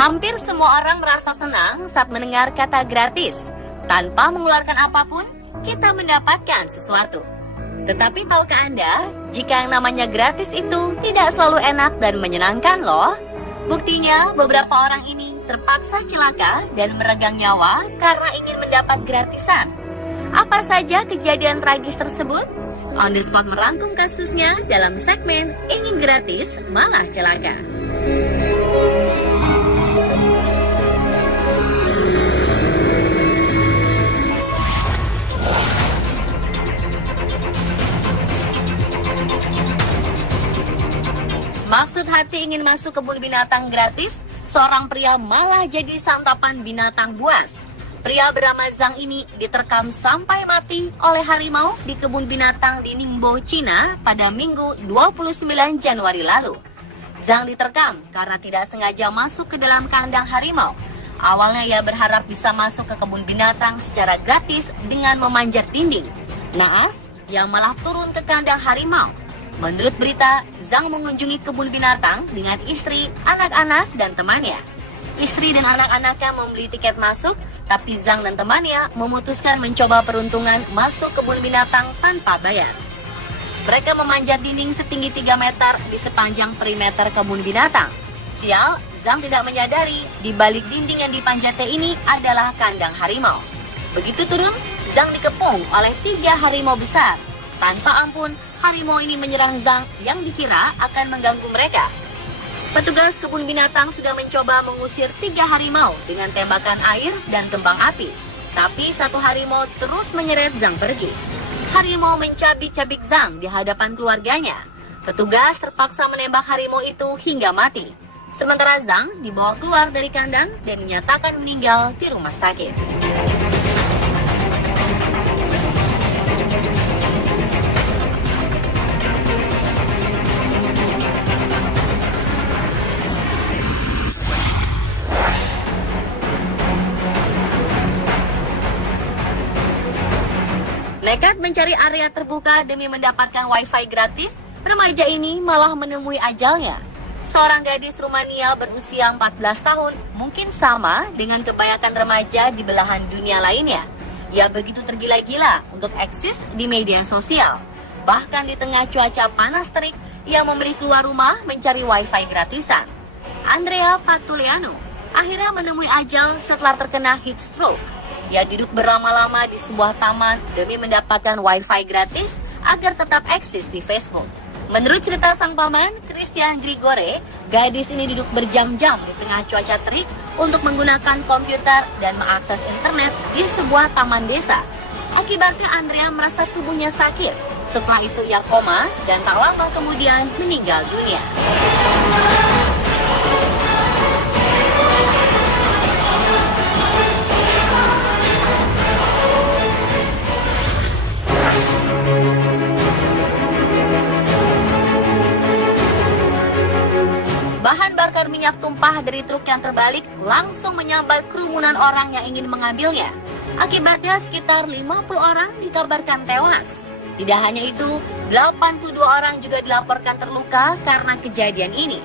Hampir semua orang merasa senang saat mendengar kata gratis. Tanpa mengeluarkan apapun, kita mendapatkan sesuatu. Tetapi tahukah Anda, jika yang namanya gratis itu tidak selalu enak dan menyenangkan loh. Buktinya, beberapa orang ini terpaksa celaka dan meregang nyawa karena ingin mendapat gratisan. Apa saja kejadian tragis tersebut? On the Spot merangkum kasusnya dalam segmen Ingin Gratis Malah Celaka. Maksud hati ingin masuk kebun binatang gratis, seorang pria malah jadi santapan binatang buas. Pria bernama Zhang ini diterkam sampai mati oleh harimau di kebun binatang di Ningbo, Cina pada Minggu 29 Januari lalu. Zhang diterkam karena tidak sengaja masuk ke dalam kandang harimau. Awalnya ia berharap bisa masuk ke kebun binatang secara gratis dengan memanjat dinding. Naas, ia malah turun ke kandang harimau. Menurut berita, Zhang mengunjungi kebun binatang dengan istri, anak-anak, dan temannya. Istri dan anak-anaknya membeli tiket masuk, tapi Zhang dan temannya memutuskan mencoba peruntungan masuk kebun binatang tanpa bayar. Mereka memanjat dinding setinggi 3 meter di sepanjang perimeter kebun binatang. Sial, Zhang tidak menyadari di balik dinding yang dipanjatnya ini adalah kandang harimau. Begitu turun, Zhang dikepung oleh 3 harimau besar. Tanpa ampun, harimau ini menyerang Zhang yang dikira akan mengganggu mereka. Petugas kebun binatang sudah mencoba mengusir 3 harimau dengan tembakan air dan kembang api. Tapi satu harimau terus menyeret Zhang pergi. Harimau mencabik-cabik Zhang di hadapan keluarganya. Petugas terpaksa menembak harimau itu hingga mati. Sementara Zhang dibawa keluar dari kandang dan dinyatakan meninggal di rumah sakit. Nekat mencari area terbuka demi mendapatkan wifi gratis, remaja ini malah menemui ajalnya. Seorang gadis Rumania berusia 14 tahun mungkin sama dengan kebanyakan remaja di belahan dunia lainnya. Ia begitu tergila-gila untuk eksis di media sosial. Bahkan di tengah cuaca panas terik, ia memilih keluar rumah mencari wifi gratisan. Andrea Patuliano akhirnya menemui ajal setelah terkena heat stroke. Ia duduk berlama-lama di sebuah taman demi mendapatkan wifi gratis agar tetap eksis di Facebook. Menurut cerita sang paman, Christian Grigore, gadis ini duduk berjam-jam di tengah cuaca terik untuk menggunakan komputer dan mengakses internet di sebuah taman desa. Akibatnya Andrea merasa tubuhnya sakit. Setelah itu ia koma dan tak lama kemudian meninggal dunia. Bahan bakar minyak tumpah dari truk yang terbalik langsung menyambar kerumunan orang yang ingin mengambilnya. Akibatnya sekitar 50 orang dikabarkan tewas. Tidak hanya itu, 82 orang juga dilaporkan terluka karena kejadian ini.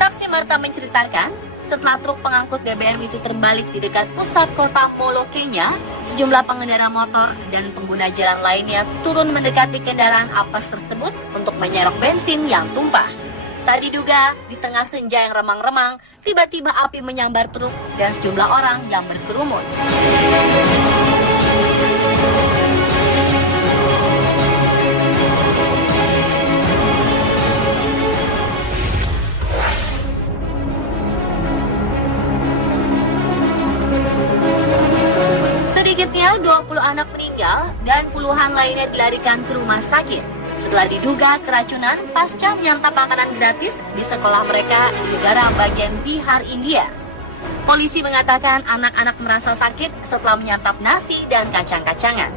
Saksi mata menceritakan, setelah truk pengangkut BBM itu terbalik di dekat pusat kota Molo, Kenya, sejumlah pengendara motor dan pengguna jalan lainnya turun mendekati kendaraan apes tersebut untuk menyerok bensin yang tumpah. Tak diduga, di tengah senja yang remang-remang, tiba-tiba api menyambar truk dan sejumlah orang yang berkerumun. Sedikitnya 20 anak meninggal dan puluhan lainnya dilarikan ke rumah sakit setelah diduga keracunan pasca menyantap makanan gratis di sekolah mereka di negara bagian Bihar, India. Polisi mengatakan anak-anak merasa sakit setelah menyantap nasi dan kacang-kacangan.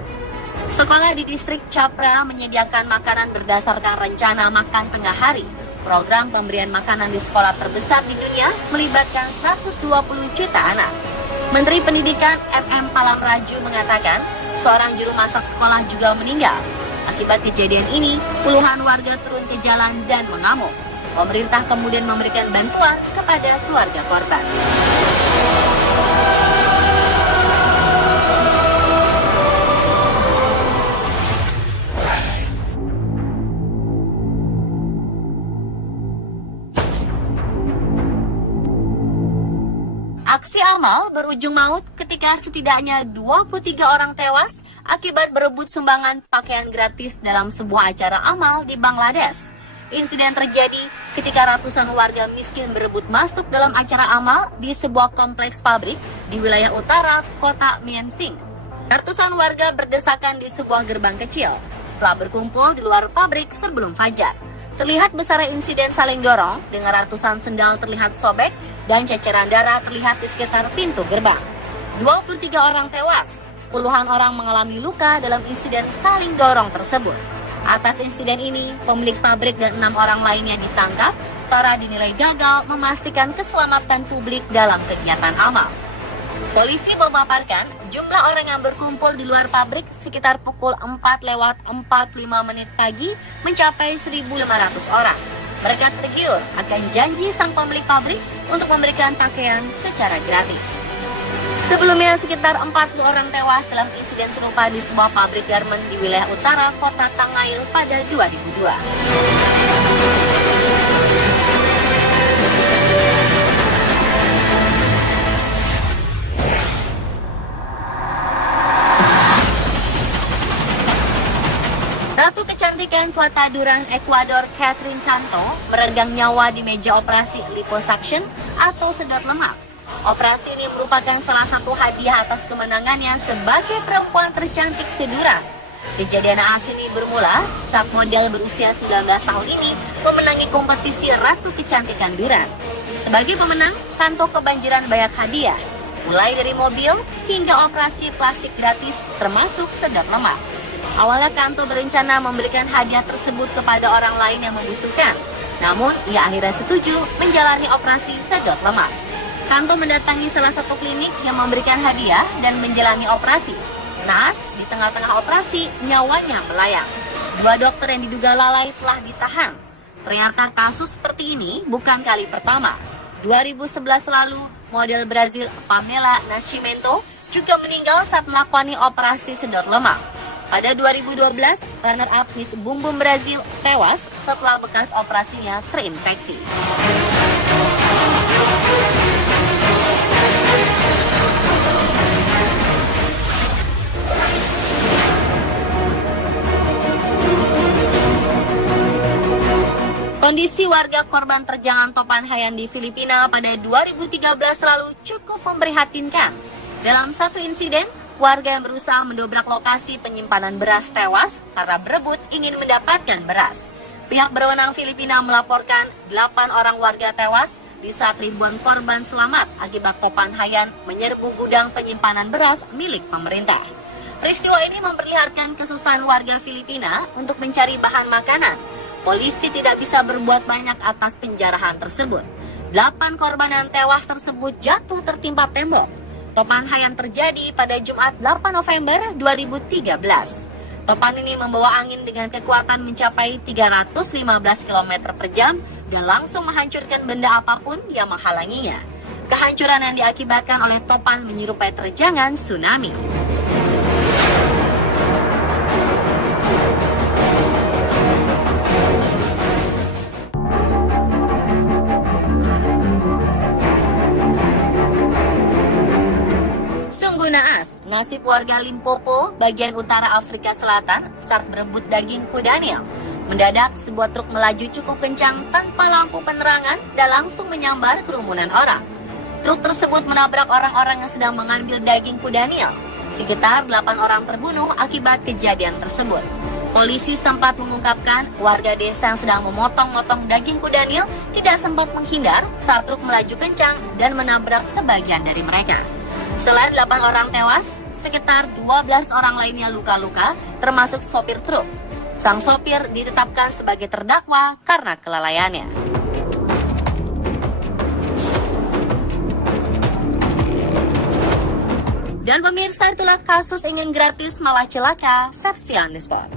Sekolah di distrik Chapra menyediakan makanan berdasarkan rencana makan tengah hari. Program pemberian makanan di sekolah terbesar di dunia melibatkan 120 juta anak. Menteri Pendidikan FM Palamraju mengatakan seorang juru masak sekolah juga meninggal. Akibat kejadian ini, puluhan warga turun ke jalan dan mengamuk. Pemerintah kemudian memberikan bantuan kepada keluarga korban. Aksi amal berujung maut ketika setidaknya 23 orang tewas akibat berebut sumbangan pakaian gratis dalam sebuah acara amal di Bangladesh. Insiden terjadi ketika ratusan warga miskin berebut masuk dalam acara amal di sebuah kompleks pabrik di wilayah utara kota Mien Sing. Ratusan warga berdesakan di sebuah gerbang kecil setelah berkumpul di luar pabrik sebelum fajar. Terlihat besar insiden saling dorong dengan ratusan sendal terlihat sobek dan ceceran darah terlihat di sekitar pintu gerbang. 23 orang tewas, puluhan orang mengalami luka dalam insiden saling dorong tersebut. Atas insiden ini, pemilik pabrik dan 6 orang lainnya ditangkap karena dinilai gagal memastikan keselamatan publik dalam kegiatan amal. Polisi memaparkan jumlah orang yang berkumpul di luar pabrik sekitar pukul 4:45 pagi mencapai 1.500 orang. Mereka tergiur akan janji sang pemilik pabrik untuk memberikan pakaian secara gratis. Sebelumnya, sekitar 40 orang tewas dalam insiden serupa di sebuah pabrik garmen di wilayah utara kota Tangail pada 2002. Ratu kecantikan kota Duran, Ekuador, Catherine Canto meregang nyawa di meja operasi liposuction atau sedot lemak. Operasi ini merupakan salah satu hadiah atas kemenangannya sebagai perempuan tercantik seduran. Kejadian naas ini bermula saat model berusia 19 tahun ini memenangi kompetisi Ratu Kecantikan Duran. Sebagai pemenang, Canto kebanjiran banyak hadiah, mulai dari mobil hingga operasi plastik gratis termasuk sedot lemak. Awalnya Canto berencana memberikan hadiah tersebut kepada orang lain yang membutuhkan. Namun, ia akhirnya setuju menjalani operasi sedot lemak. Canto mendatangi salah satu klinik yang memberikan hadiah dan menjalani operasi. Naas, di tengah-tengah operasi, nyawanya melayang. 2 dokter yang diduga lalai telah ditahan. Ternyata kasus seperti ini bukan kali pertama. 2011 lalu, model Brazil Pamela Nascimento juga meninggal saat melakoni operasi sedot lemak. Pada 2012, runner-up Miss Bum Bum Brazil tewas setelah bekas operasinya terinfeksi. Kondisi warga korban terjangan topan Haiyan di Filipina pada 2013 lalu cukup memprihatinkan. Dalam satu insiden, warga yang berusaha mendobrak lokasi penyimpanan beras tewas karena berebut ingin mendapatkan beras. Pihak berwenang Filipina melaporkan 8 orang warga tewas di saat ribuan korban selamat akibat topan Haiyan menyerbu gudang penyimpanan beras milik pemerintah. Peristiwa ini memperlihatkan kesusahan warga Filipina untuk mencari bahan makanan. Polisi tidak bisa berbuat banyak atas penjarahan tersebut. 8 korban yang tewas tersebut jatuh tertimpa tembok. Topan Haiyan terjadi pada Jumat 8 November 2013. Topan ini membawa angin dengan kekuatan mencapai 315 km per jam dan langsung menghancurkan benda apapun yang menghalanginya. Kehancuran yang diakibatkan oleh topan menyerupai terjangan tsunami. Naas, nasib warga Limpopo, bagian utara Afrika Selatan saat berebut daging kuda Nil. Mendadak, sebuah truk melaju cukup kencang tanpa lampu penerangan dan langsung menyambar kerumunan orang. Truk tersebut menabrak orang-orang yang sedang mengambil daging kuda Nil. Sekitar 8 orang terbunuh akibat kejadian tersebut. Polisi setempat mengungkapkan warga desa yang sedang memotong-motong daging kuda Nil tidak sempat menghindar saat truk melaju kencang dan menabrak sebagian dari mereka. Selain 8 orang tewas, sekitar 12 orang lainnya luka-luka, termasuk sopir truk. Sang sopir ditetapkan sebagai terdakwa karena kelalaiannya. Dan pemirsa, itulah kasus ingin gratis malah celaka versi Undispot.